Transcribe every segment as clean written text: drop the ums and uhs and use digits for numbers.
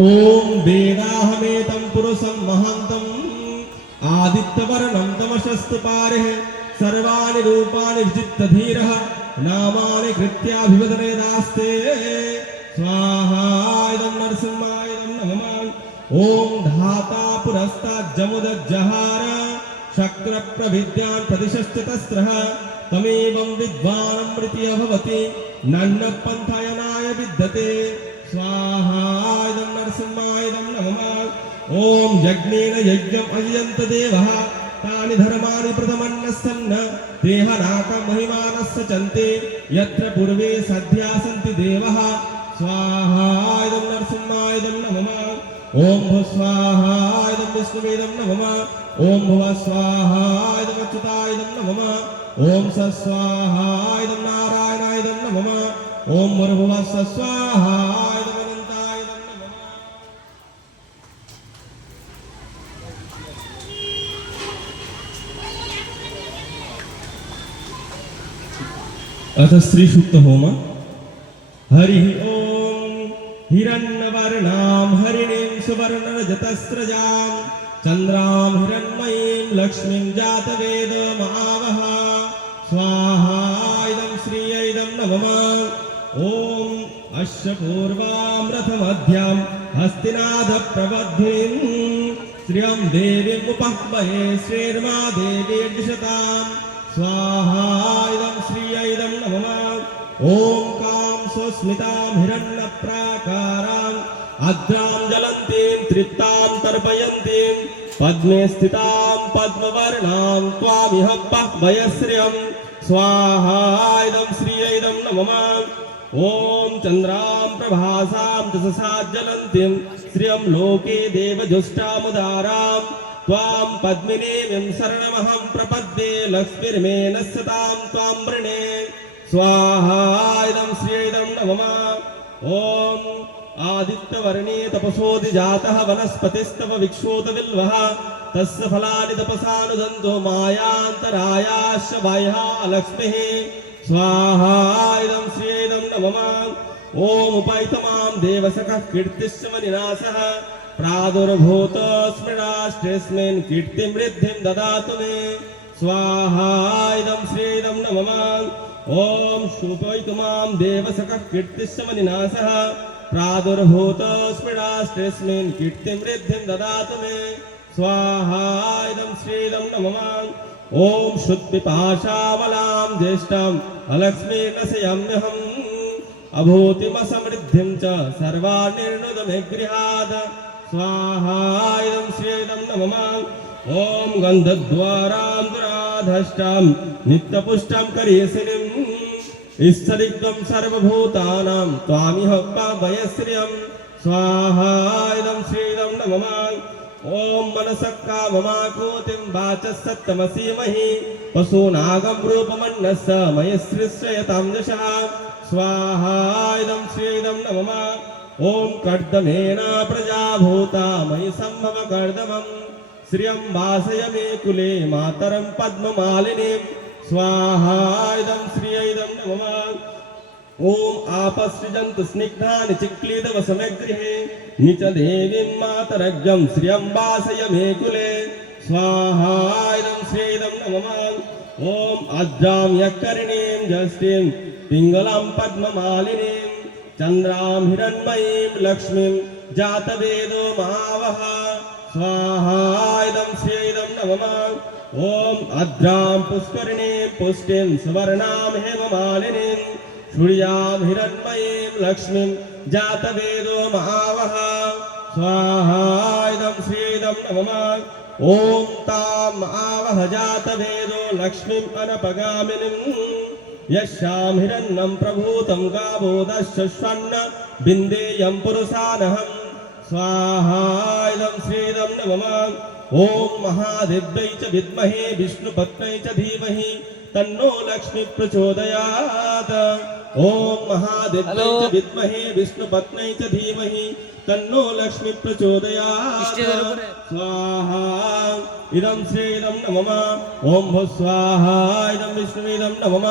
ओम वेदाहमेतं पुरुषं महान्तम् आदित्यवर्णं तमसस्तु पारेः सर्वाणि रूपाणि विचित्तधीरः नामानि कृत्याभिवदने दास्ते स्वाहा इदं नरसिंहाय नमः। ओम धाता पुरस्ताज्जमुदज्जहार शक्रप्रविद्यान् प्रतिशश्चतस्रः तमेवं विद्वानमृतिः भवति नन्नपन्थायनाय विद्यते स्वाहा इदं नरसिंहाय नमः। ओम यज्ञेन यज्ञम् अयजन्त देवः तानि धर्माणि प्रथमन्नस्सन्न देहनाकमहिमानस्य चन्ते यत्र पूर्वे सद्या सन्ति देवः स्वाहा इदं नरसिंहाय नमः। ओम भुव स्वाहा इदं विष्णुवेदं नमः। ओम भुव स्वाहा इदं अच्युताय नमः। ओम स स्वाहा इदं नारायणाय नमः। ओम भूर्भुव स्वाहा इदं अनन्ताय नमः। अथ श्री सूक्त होम। हरि ओम हिरण्यवर्णां हरिणीं सुवर्णरजतस्रजां चन्द्रां हिरण्मयीं लक्ष्मीं जातवेदमावः स्वाहा इदं श्रियै नमः। ओम अस्य पूर्वां रथमध्यां हस्तिनाथप्रबद्धिं श्रियं देवीमुपह्वये श्रीर्मा देवीर्दिशतां स्वाहा इदं श्रियै नमः। ओम कां सुस्मितां हिरण्यप्राकारां अद्रां ज्वलन्तीं तृप्तां तर्पयन्तीं पद्मे स्थितां पद्मवर्णां त्वामिह वयश्रियं स्वाहा इदं श्रियै नमः। ओम चन्द्रां प्रभासां तससा ज्वलन्तीं श्रियं लोके देवजुष्टामुदारां त्वां पद्मिनीं शरणमहं प्रपद्ये लक्ष्मीर्मे नश्यतां त्वां वृणे स्वाहा इदं श्रियै नमः। ओम आदित्यवर्णे तपसोऽधिजातः वनस्पतिस्तव विक्षोतविल्वः तस्य फलानि तपसानुदन्तो मायान्तरायाश्च बाह्या लक्ष्मीः स्वाहा इदं श्रियै नमः। ओम उपैतमां देवसखः कीर्तिश्च मनिनाशः प्रादुर्भूत स्मृणाष्टेऽस्मिन् कीर्तिं वृद्धिं ददातु मे स्वाहा इदं श्रियै नमः। ओम शुभैतमां देवसखः कीर्तिश्च मनिनाशः प्रादुर्भूत स्मृणाष्टेऽस्मिन् कीर्तिं वृद्धिं ददातु मे स्वाहा इदं श्रियै नमः। ओम शुद्धिपाशामलां ज्येष्ठां अलक्ष्मीर्नशयाम्यहम् अभूतिमसमृद्धिं च सर्वानिर्णुदमे गृहात् स्वाहा इदं श्रियै नमः। ओम गन्धद्वारां दुराधष्टां नित्यपुष्टां करेशिनीं इष्टदिग्गं सर्वभूतानां त्वामिह वयश्रियं स्वाहा इदं श्रियै नमः। ओम मनसक्काममाकोतिं वाचस्सत्तमसीमहि पशूनागं रूपमन्नस्य मयश्रिश्रयतां दशः स्वाहा इदं श्रियै नमः। ओम कर्दमेन प्रजाभूता मयि सम्भव कर्दमं श्रियं वासय मे कुले मातरं पद्ममालिनीं स्वाहा इदं श्रियै नमः। ओम आपसृजन्तु स्निग्धानि चिक्लीदवसमगृहे निच देवीं मातरज्ञं श्रियं वासय मे कुले स्वाहा इदं श्रियै नमः। ओम अद्रां यक्कर्णीं जष्टिं पिङ्गलां पद्ममालिनीं चन्द्रां हिरण्मयीं लक्ष्मीं जातवेदो महावः स्वाहा इदं श्रियै नमः। ओम अद्रां पुष्करिणीं पुष्टिं सुवर्णां हेममालिनीं सूर्यां हिरण्मयीं लक्ष्मीं जातवेदो महावः स्वाहा इदं श्रियै नमः। ओम तां महावः जातवेदो लक्ष्मीम् अनपगामिनीं यस्यां हिरण्यं प्रभूतं गावोदश्च स्वर्ण बिन्देयं पुरुषानहं स्वाहा इदं श्रियै नमः। ओम महादेव्यै च विद्महे विष्णुपत्न्यै च धीमहि तन्नो लक्ष्मी प्रचोदयात्। ओम महादेव्यै च विद्महे विष्णुपत्न्यै च धीमहि तन्नो लक्ष्मी प्रचोदयात् स्वाहा इदं श्रियै नमः। ओम भुव स्वाहा इदं विष्णुवेदं नमः।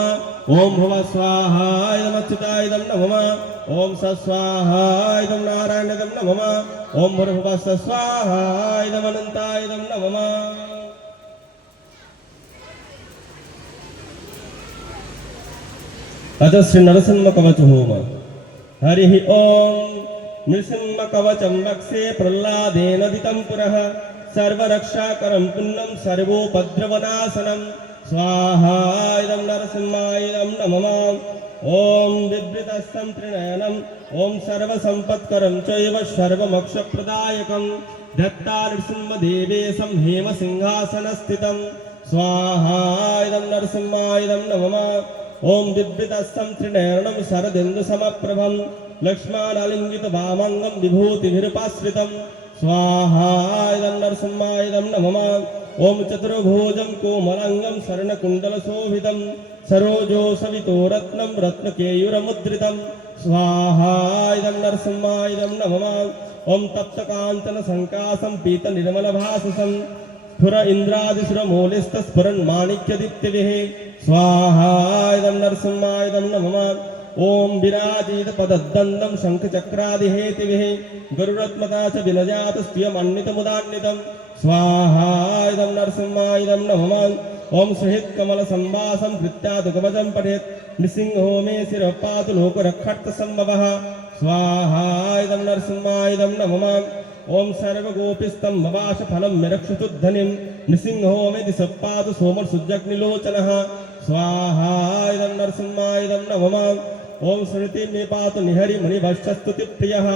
ओम भुव स्वाहा इदं अच्युताय नमः। ओम स स्वाहा इदं नारायणाय ईशान्यदं नमः ओम भूर्भुवस्सुः स्वाहा इदम् अनन्तायदं नमः अथ श्री नरसिंह कवच होम हरि ओम नृसिंह कवचं वक्षे प्रह्लादेन दितं पुरः सर्वरक्षाकरं पुण्यं सर्वोपद्रवनाशनं स्वाहा इदं नरसिंहायदं नमः ओम बिभ्रतस्थं त्रिनयनम् ओम सर्वसम्पत्करं चैव सर्वमोक्षप्रदायकं दत्ता नृसिंहदेवेशं हेमसिंहासनस्थितं स्वाहा इदं नरसिंहायदं नमः ओम बिभ्रतस्थं त्रिनयनं शरदिन्दुसमप्रभं लक्ष्मणालिङ्गितवामङ्गं विभूतिभिरुपाश्रितं स्वाहा इदं नरसिंहायदं नमः ओम चतुर्भुजं कोमलांगं स्वर्णकुण्डलशोभितं सरोजो सवितो रत्नं रत्नकेयूरमुद्रितं स्वाहा इदं नरसिंहायदं नमः ओम तप्तकाञ्चन संकासं पीतनिर्मलभाससं स्फुर इन्द्रादिसुरमौलिस्तस्फुरन् माणिक्यदीप्तिभिः स्वाहा इदं नरसिंहायदं नमः ओम विराजित पदद्दन्दं शङ्खचक्रादिहेतिभिः गरुडत्मता च विनजातस्त्वमन्वितमुदान्वितं स्वाहा इदं नरसिंहायदं नमः ओम सहित कमल संवासं कृत्यादुकवचं पठेत् नृसिंहो मे शिरः पातु लोकरक्षार्थसम्भवः स्वाहा इदं नरसिंहायदं नमः ओम सर्वगोपीस्तं भवाश फलं मिरक्षतु धनिं नृसिंहो मे दिशः पातु सोमरसुजग्निलोचनः स्वाहा इदं नरसिंहायदं नमः ओम स्मृति मे पातु निहरि मुनिभक्षस्तुतिप्रियः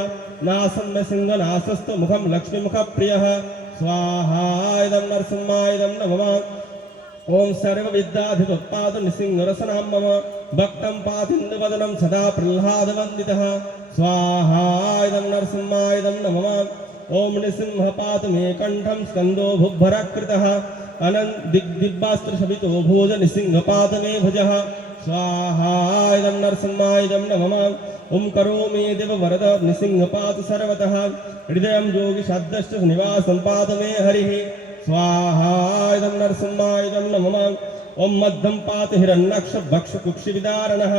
नासं मे सिंहनासस्तु मुखं लक्ष्मीमुखप्रियः स्वाहा इदं नरसिंहायदं नमः ओम सर्वविद्याधिपत्पातु नृसिंहरसनां मम भक्तं पातीन्द्रवदनं सदा प्रह्लादवन्दितः स्वाहा इदं नरसिंहायदं नमः ओम नृसिंह पातु मे कंठं स्कन्दो भुभ्भराकृतः दिग्दिव्यास्त्रशोभितो भोज नृसिंह पातु मे भुजः स्वाहा इदं नरसिंहायदं नमः ओम करोमि देव वरद नृसिंह पातु सर्वतः हृदयं योगिशब्दश्च निवासं पातु मे हरिः स्वाहा इदं नरसिंहायदं नमः ओम मध्यं पातु हिरण्यक्ष भक्ष कुक्षिविदारणः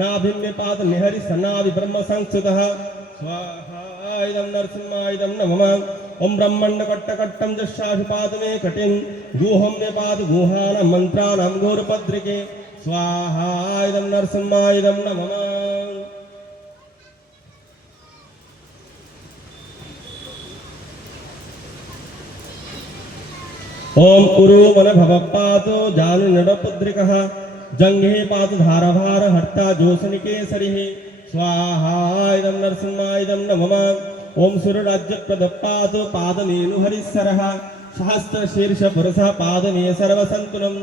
नाभिं मे पातु निहरि सनाभि ब्रह्म संस्थितः स्वाहा इदं नरसिंहायदं नमः ओम ब्रह्मण्डकट्टकट्टं जशाशु पातु मे कटिं गुहं मे पातु गुहानां मन्त्राणां घोरपद्रिके स्वाहा इदं नरसिंहायदं नमः ओम उरु मन भव पातो जानु नरपुद्रिकः जंघे पातु धारभार हर्ता जोशनिकेसरिः स्वाहा इदं नरसिंहायदं नमः ओम सुरराज्यप्रद पातो पादमेनु हरिस्सरः सहस्रशीर्ष पुरसः पादमे सर्वसन्तुलं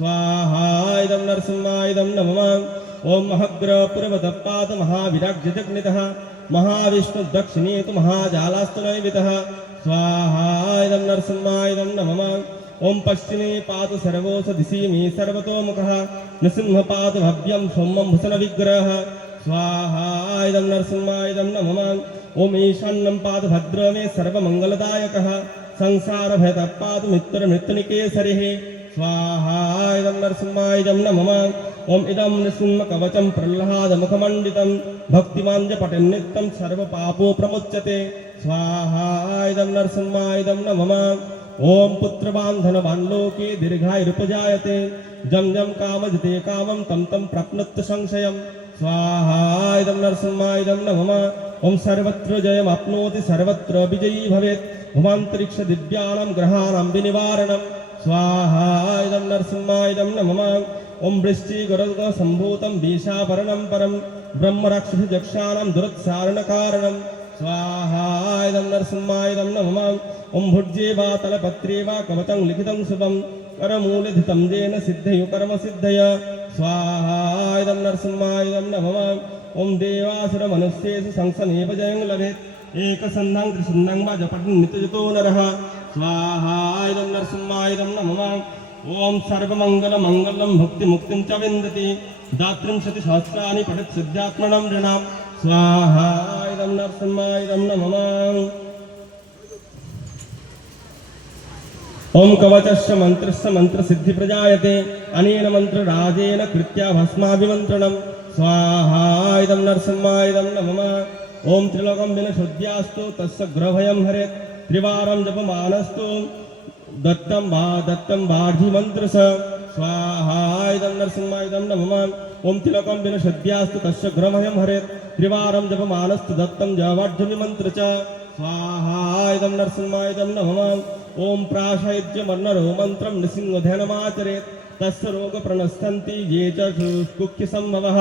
स्वाहा इदं नरसिंहायदं नमः ओम महग्रपुरवत पातु महाविराज्यजग्नितः महाविष्णु दक्षिणे तु महाजालास्तु नैवितः स्वाहा इदं नरसिंहायदं नमः ओम पश्चिमे पातु सर्वोस दिशि मे सर्वतोमुखः नृसिंह पातु भव्यं सौम्यं भूषण विग्रहः स्वाहा इदं नरसिंहायदं नमः ओम ईशान्यं पातु भद्र मे सर्वमङ्गलदायकः संसार भयतः पातु मित्र मृत्युनिकेसरिः स्वाहा इदं नरसिंहायदं नमः ओम इदं नृसिंह कवचं प्रह्लादमुखमण्डितं भक्तिमान् पठन्नित्यं सर्वपापो प्रमुच्यते स्वाहा इदं नरसिंहायदं नमः ओम पुत्रबान्धनवान् लोके दीर्घायुरुपजायते जं जं कामजते कामं तं तं प्राप्नोति संशयं स्वाहा इदं नरसिंहायदं नमः ओम सर्वत्र जयमाप्नोति सर्वत्र विजयी भवेत् भुवान्तरिक्ष दिव्यानां ग्रहाणां विनिवारणं स्वाहा इदं नरसिंहायदं नमः ओम वृश्चिगरुडसम्भूतं वेशाभरणं परं ब्रह्मराक्षसजक्षाणां दुरत्सारणकारणं स्वाहा इदं नरसिंहायदं नमः ओम भुज्ये वा तलपत्रे वा कवचं लिखितं शुभं करमूलधितं येन सिद्धयो कर्म सिद्धय स्वाहा इदं नरसिंहायदं नमः ओम देवासुरमनुष्येषु संसनेव जयं लभेत् एकसन्धां त्रिसन्धां वा जपठन् नित्यजतो नरः स्वाहा इदं नरसिंहायदं नमः ओम सर्वमङ्गलमङ्गलं भुक्तिमुक्तिं च विन्दति दात्रिंशतिसहस्राणि पठेत् सिद्ध्यात्मनं नृणां स्वाहा इदं नरसिंहायदं नमः ओम कवचस्य मंत्रस्य मंत्रसिद्धि प्रजायते अनेन मंत्रराजेन कृत्या भस्माभिमन्त्रणं स्वाहा इदं नरसिंहायदं नमः ओम त्रिलोकम विनशुद्ध्यास्तु तस्य ग्रहभयं हरेत् त्रिवारं जपमानस्तु दत्तं बाढ़ी मंत्र स स्वाहा इदं नरसिंहाय इदं नमः ओम त्रिलोकम विनशुद्ध्यास्तु तस्य ग्रहभयं हरेत् त्रिवारं जपमानस्तु दत्तं बाढ़ी मंत्र च स्वाहा इदं नरसिंहाय इदं नमः ओम प्राशयज्य मर्नरो मंत्रं नृसिंहध्यानमाचरेत् तस्य रोग प्रणस्थन्ति ये च कुख्य संभवः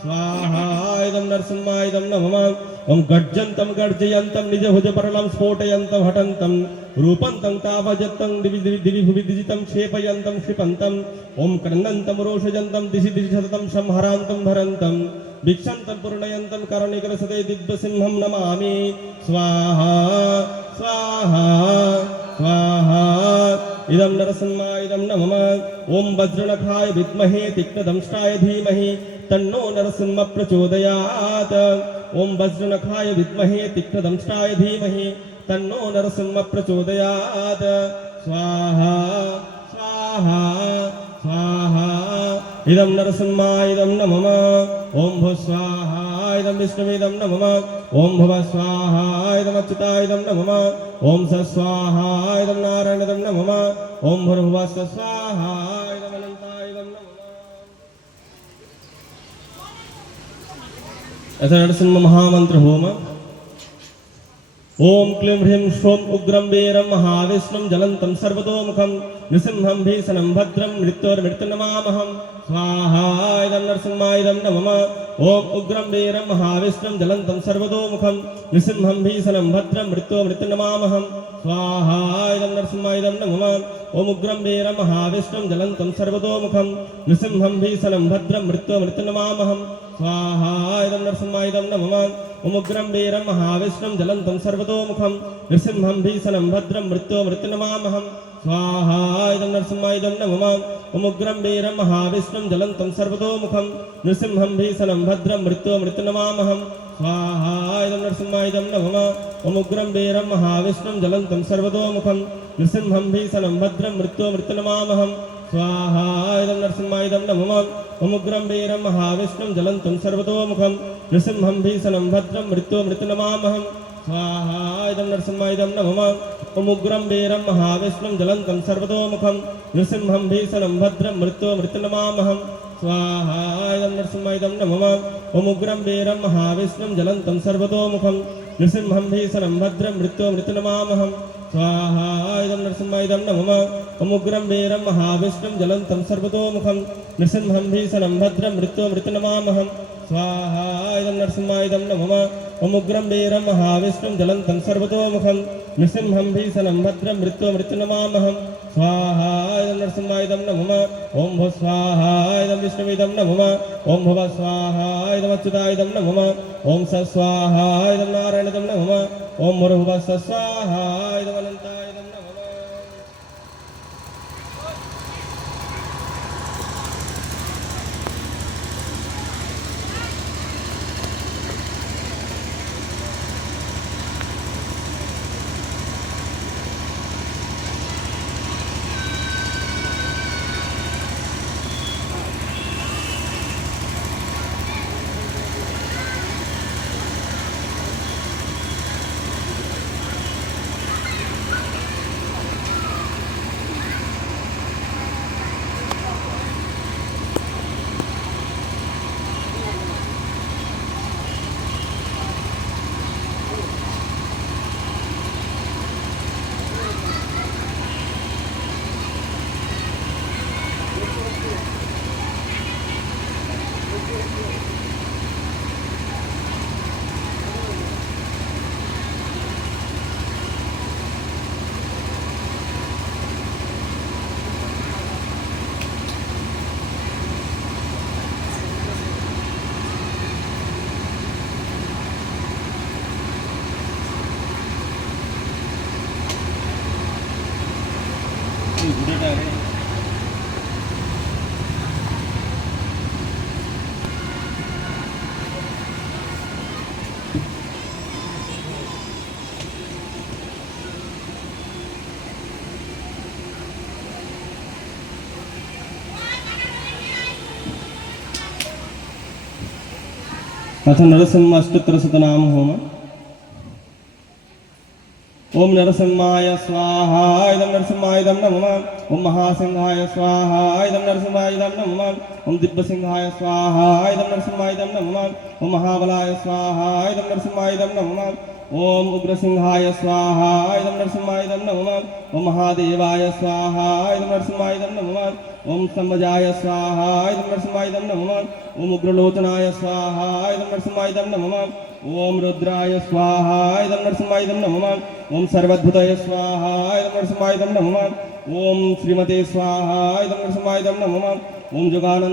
स्वाहा इदं नरसिंहाय इदं नमः ओम गर्जन्तं गर्जयन्तं निजभुज परलं स्फोटयन्तं हटन्तं रूपन्तं तावजन्तं दिवि भुवि दिजितं क्षेपयन्तं क्षिपन्तं ओम क्रन्दन्तं रोषयन्तं दिशि दिशि सततं संहरान्तं भरन्तं भिक्षन्तं पूर्णयन्तं करुणिकरसते दिव्यसिंहं नमामि स्वाहा स्वाहा स्वाहा इदं नरसिंहाय इदं नमः ओम वज्रनखाय विद्महे तीक्ष्णदंष्ट्राय धीमहि तन्नो नरसिंह प्रचोदयात् ओम वज्रनखाय विद्महे तीक्ष्णदंष्ट्राय धीमहि तन्नो नरसिंह प्रचोदयात् स्वाहा स्वाहा स्वाहा इदं नरसिंहाय इदं नमः ओम भुस्वाहा इदं विष्णुमिदं नमः ओम भुवः स्वाहा इदं अच्युताय इदं नमः ओम सस्वाहा इदं नारायण इदं नमः ओम भूर्भुवः स्वाहा इदं अनन्ताय इदं नमः ऐसा नरसिंह महामंत्र होम ओम क्लीं ह्रीं श्रों उग्रं वीरं महाविष्णुं ज्वलन्तं सर्वतोमुखं नृसिंहं भीषणं भद्रं मृत्योर्मृत्युर्नमामहं स्वाहा इदं नरसिंहाय इदं नमः ओम उग्रं वीरं महाविष्णुं ज्वलन्तं सर्वतोमुखं नृसिंहं भीषणं भद्रं मृत्योर्मृत्युर्नमामहं स्वाहा इदं नरसिंहाय इदं नमः ओम उग्रं वीरं महाविष्णुं ज्वलन्तं सर्वतोमुखं नृसिंहं भीषणं भद्रं मृत्योर्मृत्युर्नमामहं स्वाहा इदं नरसिंहाय इदं नमः ओम उग्रं वीरं महाविष्णुं ज्वलन्तं सर्वतोमुखं नृसिंहं भीषणं भद्रं मृत्योर्मृत्युर्नमामहं स्वाहा इदं नरसिंहाय इदं नमः ओम उग्रं वीरं महाविष्णुं ज्वलन्तं सर्वतोमुखं नृसिंहं भीषणं भद्रं मृत्योर्मृत्युर्नमामहं स्वाहा इदं नरसिंहाय इदं नमः ओम उग्रं वीरं महाविष्णुं ज्वलन्तं सर्वतोमुखं नृसिंहं भीषणं भद्रं मृत्योर्मृत्युर्नमामहं स्वाहा इदं नरसिंहाय इदं नमः ओम उग्रं वीरं महाविष्णुं ज्वलन्तं सर्वतोमुखं नृसिंहं भीषणं भद्रं मृत्योर्मृत्युर्नमामहं स्वाहा इदं नरसिंहाय इदं नमः ओम उग्रं वीरं महाविष्णुं ज्वलन्तं सर्वतोमुखं नृसिंहं भीषणं भद्रं मृत्योर्मृत्युर्नमामहं स्वाहा इदं नरसिंहाय इदं नमः ओम उग्रं वीरं महाविष्णुं ज्वलन्तं सर्वतोमुखं नृसिंहं भीषणं भद्रं मृत्योर्मृत्युर्नमामहं स्वाहा इदं नरसिंहाय इदं नमः ओम उग्रं वीरं महाविष्णुं ज्वलन्तं सर्वतोमुखं नृसिंहं भीषणं भद्रं मृत्योर्मृत्युर्नमामहं स्वाहा इदं नरसिंहाय इदं नमः ओम उग्रं वीरं महाविष्णुं ज्वलन्तं सर्वतोमुखं नृसिंहं भीषणं भद्रं मृत्योर्मृत्युर्नमामहं स्वाहा इदं नरसिंहाय इदं नमः ओम भुस्वाहा इदं विष्णुमिदं नमः ओम भुवः स्वाहा इदं अच्युताय इदं नमः ओम सस्वाहा इदं नारायण इदं नमः ओम भूर्भुवः स्वाहा इदं अनन्ताय इदं नमः अथ नरसिंह अष्टोत्तरशतनाम होम। ओम नरसिंहाय स्वाहा इदं नरसिंहाय इदं नमः। ओम महासिंहाय स्वाहा इदं नरसिंहाय इदं नमः। ओम दिव्यसिंहाय स्वाहा इदं नरसिंहाय इदं नमः। ओम महाबलाय स्वाहा इदं नरसिंहाय इदं नमः। ओम उग्रसिंहाय स्वाहा इदं नरसिंहाय इदं नमः। ओम महादेवाय स्वाहा इदं नरसिंहाय इदं नमः। ओम सम्मजाय स्वाहा इदं नरसिंहाय इदं नमः। ओम उग्रलोचनाय स्वाहा इदं नरसिंहाय इदं नमः। ओम रुद्राय स्वाहा इदं नरसिंहाय इदं नमः। ओम सर्वद्भुतये स्वाहा इदं नरसिंहाय इदं नमः। ओम श्रीमते स्वाहा इदं नरसिंहाय इदं नमः। ओम जुगानंद